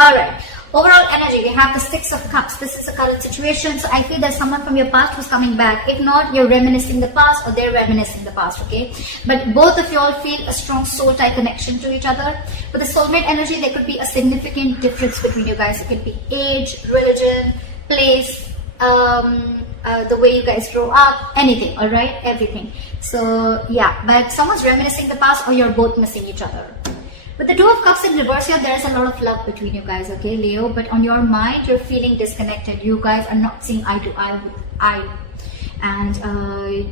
Alright, overall energy, we have the Six of Cups. This is the current situation. So I feel there's someone from your past who's coming back. If not, you're reminiscing the past or they're reminiscing the past, okay? But both of you all feel a strong soul tie connection to each other. With the soulmate energy, there could be a significant difference between you guys. It could be age, religion, place, the way you guys grow up, anything, alright? Everything. So yeah, but someone's reminiscing the past or you're both missing each other. With the Two of Cups in reverse here, there is a lot of love between you guys, okay, Leo? But on your mind, you're feeling disconnected. You guys are not seeing eye to eye with eye. And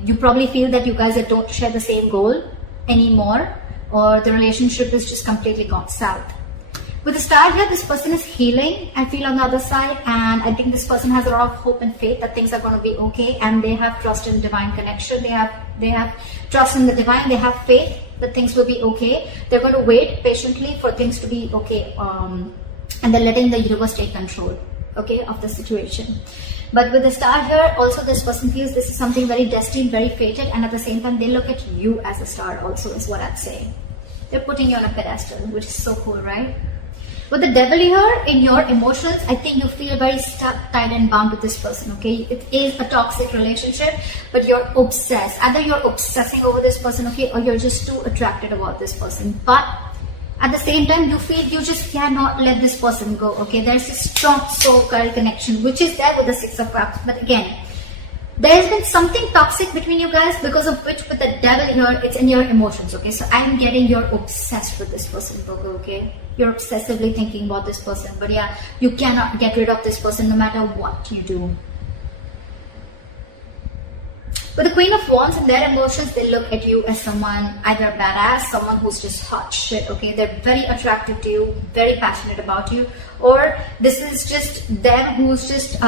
you probably feel that you guys don't share the same goal anymore, or the relationship is just completely gone south. With the Star here, this person is healing, I feel, on the other side, and I think this person has a lot of hope and faith that things are going to be okay, and they have trust in divine connection. They have trust in the divine. They have faith that things will be okay. They're going to wait patiently for things to be okay, and they're letting the universe take control, okay, of the situation. But with the Star here, also this person feels this is something very destined, very fated, and at the same time, they look at you as a star also, is what I'd say. They're putting you on a pedestal, which is so cool, right? With the Devil here, in your emotions, I think you feel very stuck, tied and bound with this person, okay? It is a toxic relationship, but you're obsessed. Either you're obsessing over this person, okay, or you're just too attracted about this person. But at the same time, you feel you just cannot let this person go, okay? There's a strong soul-girl connection, which is there with the Six of Cups. But again, there's been something toxic between you guys, because of which with the Devil here, it's in your emotions, okay? So I'm getting you're obsessed with this person, Virgo, okay? You're obsessively thinking about this person, but yeah, you cannot get rid of this person no matter what you do. With the Queen of Wands and their emotions, they look at you as someone either badass, someone who's just hot shit, okay? They're very attractive to you, very passionate about you, or this is just them who's just,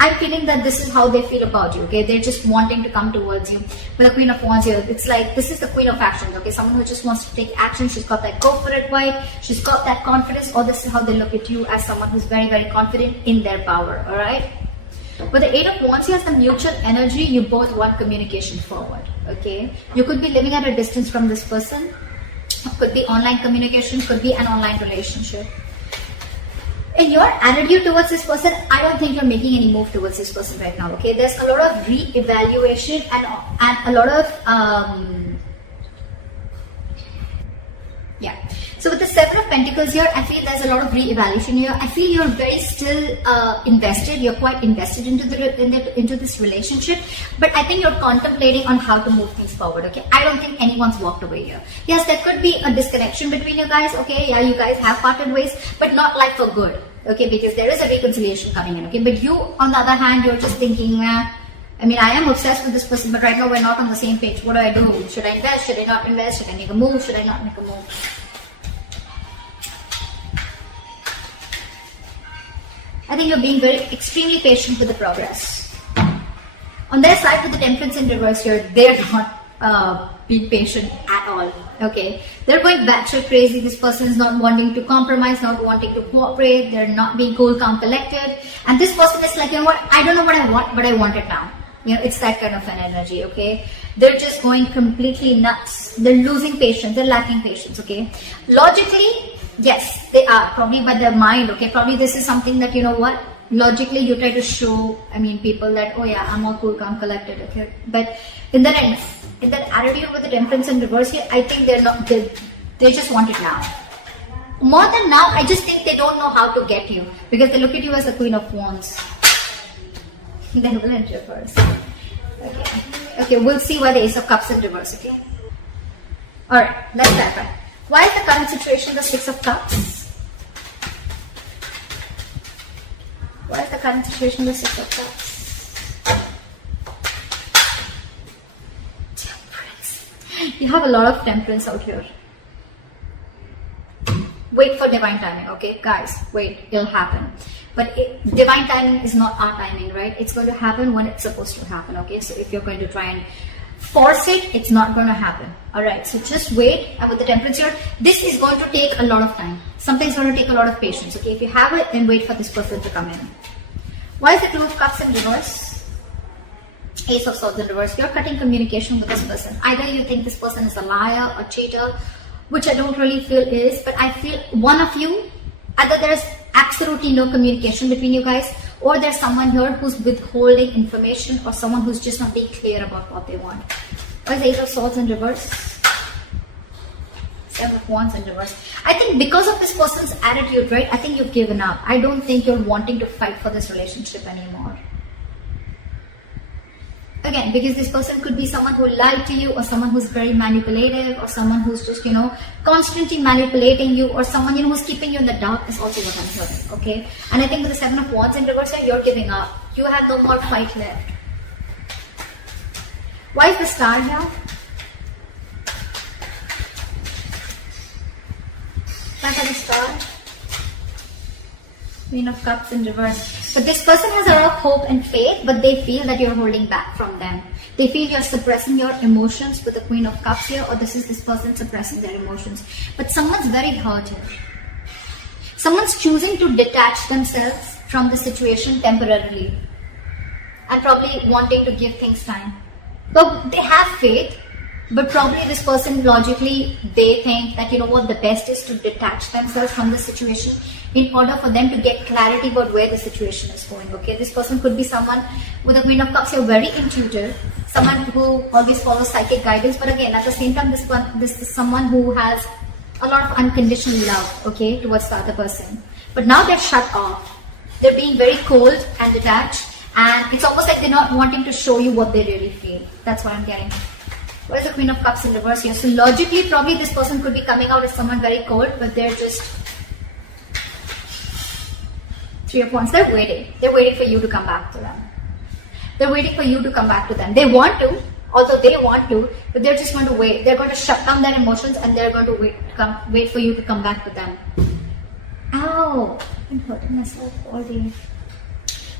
I'm feeling that this is how they feel about you, okay? They're just wanting to come towards you. With the Queen of Wands here, it's like, this is the Queen of Action, okay? Someone who just wants to take action. She's got that go for it vibe. She's got that confidence, or this is how they look at you, as someone who's very, very confident in their power, all right? With the Eight of Wands here, as the mutual energy, you both want communication forward, okay? You could be living at a distance from this person. Could be online communication, could be an online relationship. In your attitude towards this person, I don't think you're making any move towards this person right now, okay? There's a lot of re-evaluation and a lot of, yeah. So with the Seven of Pentacles here, I feel there's a lot of re-evaluation here. I feel you're very still invested. You're quite invested into this relationship, but I think you're contemplating on how to move things forward, okay? I don't think anyone's walked away here. Yes, there could be a disconnection between you guys, okay? Yeah, you guys have parted ways, but not like for good, okay? Because there is a reconciliation coming in, okay? But you, on the other hand, you're just thinking, I mean, I am obsessed with this person, but right now we're not on the same page. What do I do? Should I invest? Should I not invest? Should I make a move? Should I not make a move? I think you're being extremely patient with the progress. On their side, with the Temperance in reverse here, they're not being patient at all, okay? They're going batshit crazy. This person is not wanting to compromise, not wanting to cooperate. They're not being cool, calm, collected. And this person is like, you know what? I don't know what I want, but I want it now. You know, it's that kind of an energy, okay? They're just going completely nuts. They're losing patience. They're lacking patience, okay? Logically, yes, they are. Probably by their mind, okay? Probably this is something that, you know what? Logically, you try to show, I mean, people that, oh yeah, I'm all cool, calm, collected, okay? But in that end, in that attitude with the Temperance in reverse here, I think they're not, they just want it now. More than now, I just think they don't know how to get you, because they look at you as the Queen of Wands. Then we'll enter reverse. Okay. Okay, we'll see why the Ace of Cups in reverse, okay? Alright, let's clarify. Why is the current situation the Six of Cups? Why is the current situation the Six of Cups? Temperance. You have a lot of temperance out here. Wait for divine timing, okay? Guys, wait, it'll happen. But divine timing is not our timing, right? It's going to happen when it's supposed to happen, okay? So if you're going to try and force it, it's not going to happen. Alright, so just wait. And with the Temperance here, this is going to take a lot of time. Something's going to take a lot of patience, okay? If you have it, then wait for this person to come in. Why is the Two of Cups in reverse? Ace of Swords in reverse. You're cutting communication with this person. Either you think this person is a liar, a cheater, which I don't really feel is, but I feel one of you Either there's absolutely no communication between you guys, or there's someone here who's withholding information, or someone who's just not being clear about what they want. What is the Ace of Swords in reverse? Seven of Wands in reverse. I think because of this person's attitude, right, I think you've given up. I don't think you're wanting to fight for this relationship anymore. Again, because this person could be someone who lied to you, or someone who's very manipulative, or someone who's just, constantly manipulating you, or someone, who's keeping you in the dark is also what I'm hearing, okay? And I think with the Seven of Wands in reverse here, you're giving up. You have no more fight left. Why is the Star here? Back at the Star. Queen of Cups in reverse. But this person has a lot of hope and faith, but they feel that you're holding back from them. They feel you're suppressing your emotions with the Queen of Cups here, or this is this person suppressing their emotions. But someone's very hurt here. Someone's choosing to detach themselves from the situation temporarily, and probably wanting to give things time. But they have faith, but probably this person logically, they think that, what the best is to detach themselves from the situation in order for them to get clarity about where the situation is going, okay? This person could be someone with the Queen of Cups here, very intuitive, someone who always follows psychic guidance, but again, at the same time, this is someone who has a lot of unconditional love, okay, towards the other person. But now they're shut off. They're being very cold and detached, and it's almost like they're not wanting to show you what they really feel. That's what I'm getting. What is the Queen of Cups in reverse here? So logically, probably this person could be coming out as someone very cold, but they're just Three of Wands. They're waiting. They're waiting for you to come back to them. They're waiting for you to come back to them. They want to, although they want to, but they're just going to wait. They're going to shut down their emotions, and they're going to wait for you to come back to them. Ow! I'm hurting myself all day.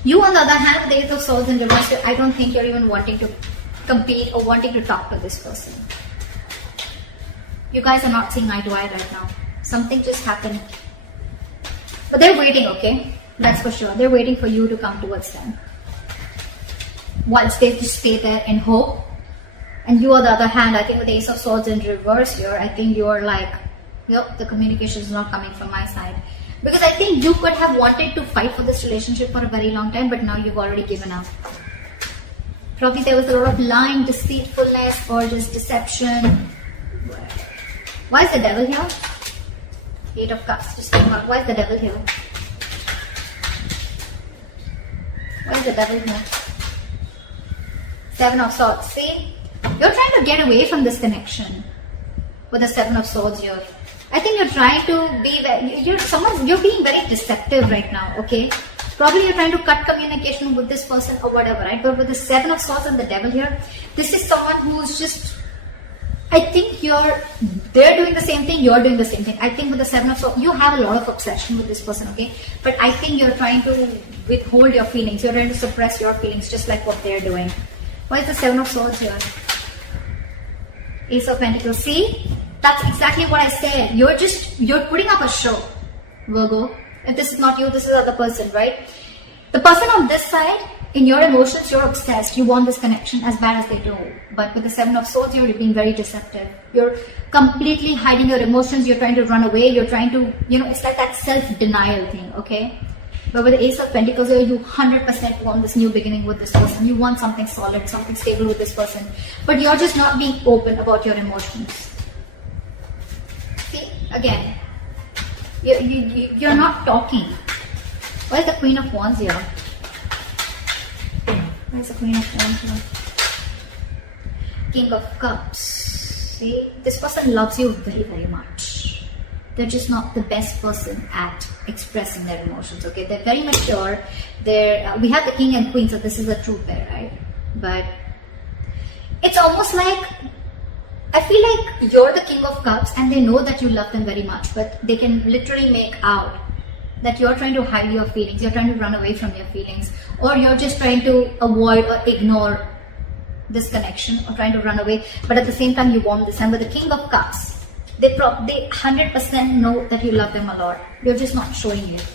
You, on the other hand, the Ace of Swords in reverse, I don't think you're even wanting to compete or wanting to talk to this person. You guys are not seeing eye to eye right now. Something just happened. But they're waiting, okay? That's for sure. They're waiting for you to come towards them. Once they just stay there in hope. And you, on the other hand, I think with the Ace of Swords in reverse here, I think you're like, yep, the communication is not coming from my side. Because I think you could have wanted to fight for this relationship for a very long time, but now you've already given up. Probably there was a lot of lying, deceitfulness, or just deception. Why is the Devil here? Eight of Cups just came out. Why is the Devil here? Why is the Devil here? Seven of Swords. See? You're trying to get away from this connection with the Seven of Swords here. I think you're trying to be you're being very deceptive right now, okay? Probably you're trying to cut communication with this person or whatever, right? But with the Seven of Swords and the Devil here, this is someone who's just, I think they're doing the same thing, you're doing the same thing. I think with the Seven of Swords, you have a lot of obsession with this person, okay? But I think you're trying to withhold your feelings. You're trying to suppress your feelings, just like what they're doing. Why is the Seven of Swords here? Ace of Pentacles. See? That's exactly what I said. You're putting up a show, Virgo. If this is not you, this is the other person, right? The person on this side, in your emotions, you're obsessed. You want this connection as bad as they do. But with the Seven of Swords, you're being very deceptive. You're completely hiding your emotions. You're trying to run away. You're trying to, it's like that self-denial thing, okay? But with the Ace of Pentacles, you 100% want this new beginning with this person. You want something solid, something stable with this person. But you're just not being open about your emotions. See, again, you're not talking. Why is the Queen of Wands here? Why is the Queen of Wands here? King of Cups. See, this person loves you very, very much. They're just not the best person at expressing their emotions, okay? They're very mature. We have the King and Queen, so this is a true pair, right? But it's almost like, I feel like you're the King of Cups and they know that you love them very much, but they can literally make out that you're trying to hide your feelings, you're trying to run away from your feelings, or you're just trying to avoid or ignore this connection or trying to run away, but at the same time you want this. And with the King of Cups, they 100% know that you love them a lot. You're just not showing it.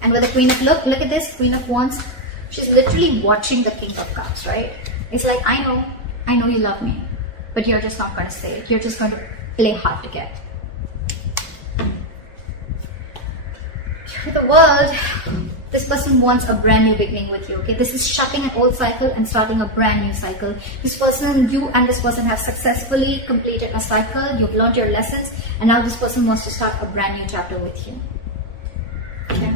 And with the Queen of, look at this, Queen of Wands, she's literally watching the King of Cups, right? It's like, I know you love me, but you're just not going to say it. You're just going to play hard to get. The world, this person wants a brand new beginning with you, okay? This is shutting an old cycle and starting a brand new cycle. This person, you and this person have successfully completed a cycle. You've learned your lessons, and now this person wants to start a brand new chapter with you. Okay.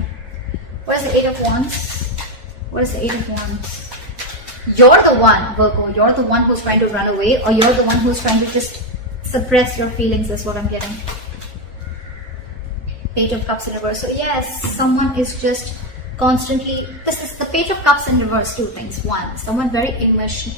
What is the Eight of Wands? What is the Eight of Wands? You're the one, Virgo. You're the one who's trying to run away, or you're the one who's trying to just suppress your feelings, is what I'm getting. Page of Cups in reverse. So yes, someone is just constantly, this is the Page of Cups in reverse. Two things. One, someone very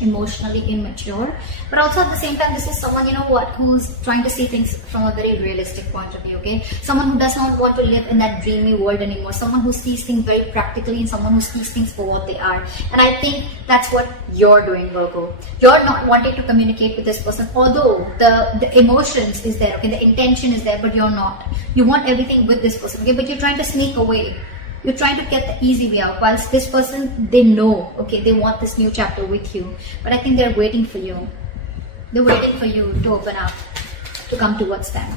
emotionally immature, but also at the same time, this is someone, you know what, who's trying to see things from a very realistic point of view, okay? Someone who does not want to live in that dreamy world anymore. Someone who sees things very practically, and someone who sees things for what they are. And I think that's what you're doing, Virgo. You're not wanting to communicate with this person, although the emotions is there, okay? The intention is there, but you're not. You want everything with this person, okay? But you're trying to sneak away. You're trying to get the easy way out, whilst this person, they know, okay, they want this new chapter with you. But I think they're waiting for you. They're waiting for you to open up, to come towards them.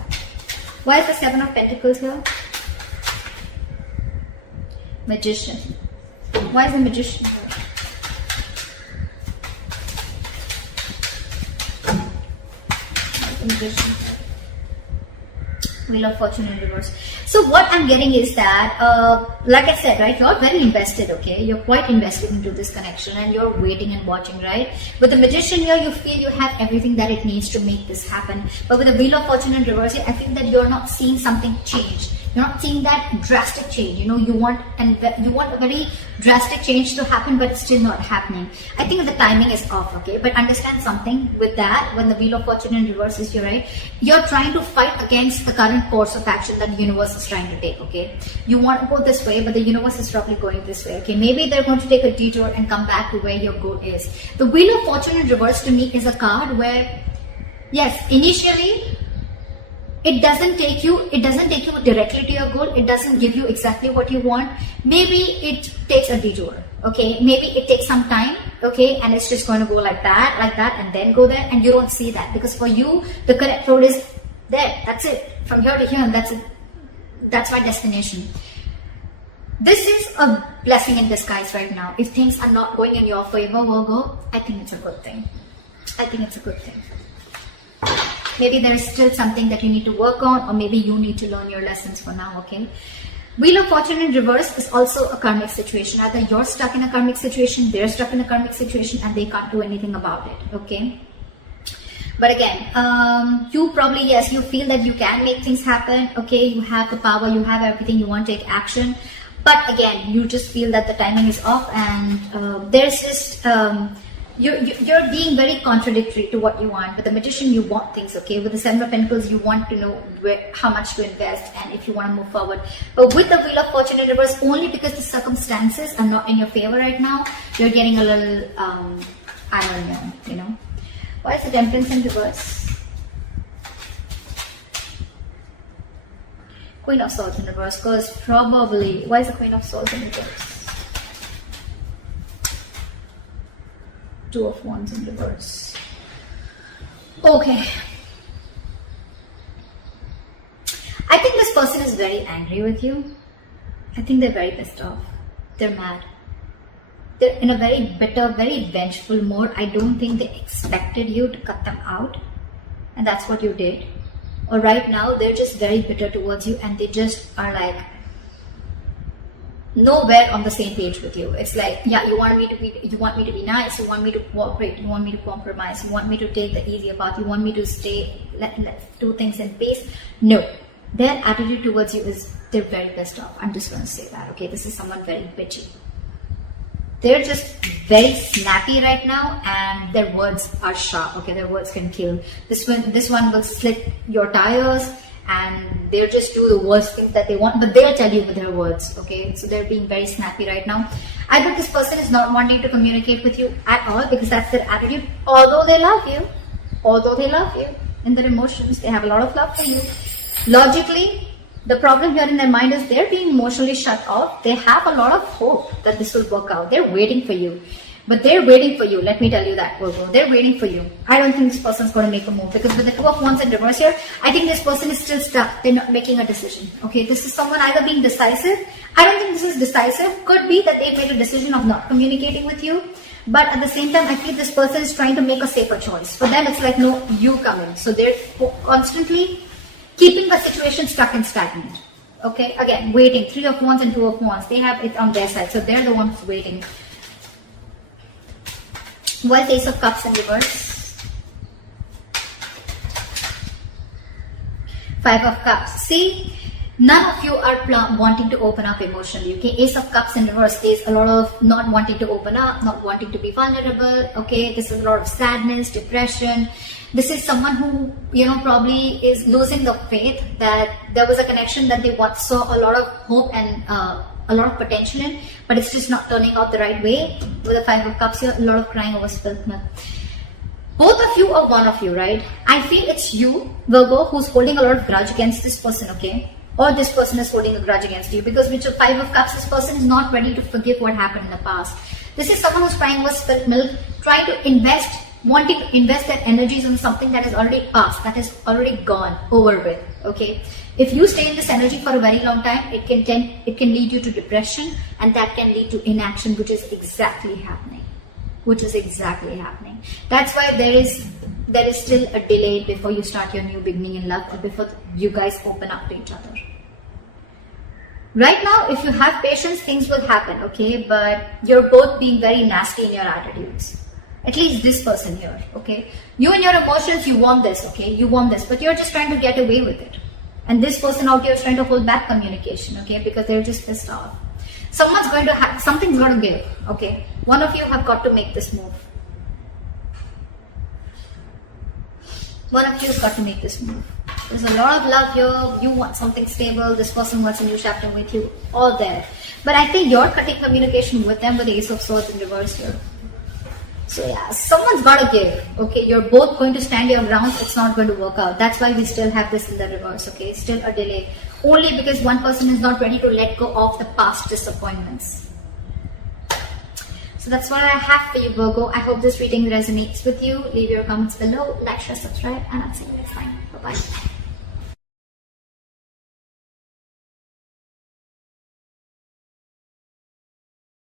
Why is the Seven of Pentacles here? Magician. Why is the Magician here? Why is the Magician here? Wheel of Fortune in reverse. So what I'm getting is that, like I said, right, you're very invested, okay? You're quite invested into this connection, and you're waiting and watching, right? With the Magician here, you feel you have everything that it needs to make this happen. But with the Wheel of Fortune in reverse here, I feel that you're not seeing something change. You're not seeing that drastic change. You know, you want a very drastic change to happen, but it's still not happening. I think the timing is off, okay? But understand something with that, when the Wheel of Fortune in reverse is here, right? You're trying to fight against the current course of action that the universe is trying to take, okay? You want to go this way, but the universe is probably going this way, okay? Maybe they're going to take a detour and come back to where your goal is. The Wheel of Fortune in reverse to me is a card where, yes, initially, it doesn't take you directly to your goal. It doesn't give you exactly what you want. Maybe it takes a detour, okay? Maybe it takes some time, okay? And it's just going to go like that, and then go there, and you don't see that. Because for you, the correct road is there. That's it. From here to here, and that's it. That's my destination. This is a blessing in disguise right now. If things are not going in your favor, Virgo, I think it's a good thing. I think it's a good thing. Maybe there is still something that you need to work on, or maybe you need to learn your lessons for now, okay? Wheel of Fortune in reverse is also a karmic situation. Either you're stuck in a karmic situation, they're stuck in a karmic situation, and they can't do anything about it, okay? But again, you probably, yes, you feel that you can make things happen, okay? You have the power, you have everything, you want to take action. But again, you just feel that the timing is off, and there's just... You're being very contradictory to what you want. With the Magician, you want things, okay? With the Seven of Pentacles, you want to know how much to invest and if you want to move forward. But with the Wheel of Fortune in reverse, only because the circumstances are not in your favor right now, you're getting a little, I don't know, you know. Why is the Temperance in reverse? Queen of Swords in reverse, because probably, why is the Queen of Swords in reverse? Two of Wands in reverse. Okay. I think this person is very angry with you. I think they're very pissed off. They're mad. They're in a very bitter, very vengeful mode. I don't think they expected you to cut them out. And that's what you did. Or right now, they're just very bitter towards you, and they just are like, nowhere on the same page with you. It's like, yeah, you want me to be nice, you want me to cooperate, you want me to compromise, you want me to take the easier path, you want me to stay, let's do things in peace. No, their attitude towards you is they're very pissed off. I'm just going to say that, okay? This is someone very bitchy. They're just very snappy right now, and their words are sharp, okay? Their words can kill. This one will slit your tires, and they'll just do the worst things that they want, but they'll tell you with their words, okay? So they're being very snappy right now. I think this person is not wanting to communicate with you at all, because that's their attitude. Although they love you in their emotions, they have a lot of love for you. Logically, the problem here in their mind is they're being emotionally shut off. They have a lot of hope that this will work out. They're waiting for you. But they're waiting for you. Let me tell you that, Virgo. They're waiting for you. I don't think this person's going to make a move, because with the 2 of Wands in reverse here, I think this person is still stuck. They're not making a decision. Okay, this is someone either being decisive. I don't think this is decisive. Could be that they made a decision of not communicating with you. But at the same time, I feel this person is trying to make a safer choice. For them, it's like, no, you come in. So they're constantly keeping the situation stuck and stagnant. Okay, again, waiting. 3 of Wands and 2 of Wands. They have it on their side. So they're the ones waiting. Wealth, Ace of Cups in reverse. 5 of Cups. See, none of you are wanting to open up emotionally. Okay, Ace of Cups in reverse is a lot of not wanting to open up, not wanting to be vulnerable. Okay, this is a lot of sadness, depression. This is someone who, probably is losing the faith that there was a connection that they once saw a lot of hope and a lot of potential in, but it's just not turning out the right way. With the 5 of Cups here, a lot of crying over spilled milk. Both of you or one of you, right? I feel it's you, Virgo, who's holding a lot of grudge against this person, okay? Or this person is holding a grudge against you, because with the 5 of Cups, this person is not ready to forgive what happened in the past. This is someone who's crying over spilled milk, trying to invest, wanting to invest their energies on something that is already past, that is already gone, over with, okay? If you stay in this energy for a very long time, it can lead you to depression, and that can lead to inaction, which is exactly happening. That's why there is still a delay before you start your new beginning in love, or before you guys open up to each other. Right now, if you have patience, things will happen, okay? But you're both being very nasty in your attitudes. At least this person here, okay? You and your emotions, you want this, okay? You want this, but you're just trying to get away with it. And this person out here is trying to hold back communication, okay? Because they're just pissed off. Something's going to give, okay? One of you have got to make this move. One of you has got to make this move. There's a lot of love here. You want something stable. This person wants a new chapter with you. All there. But I think you're cutting communication with them with the Ace of Swords in reverse here. So yeah, someone's got to give. Okay, you're both going to stand your ground. It's not going to work out. That's why we still have this in the reverse. Okay, still a delay. Only because one person is not ready to let go of the past disappointments. So that's what I have for you, Virgo. I hope this reading resonates with you. Leave your comments below, like, share, subscribe, and I'll see you next time. Bye-bye.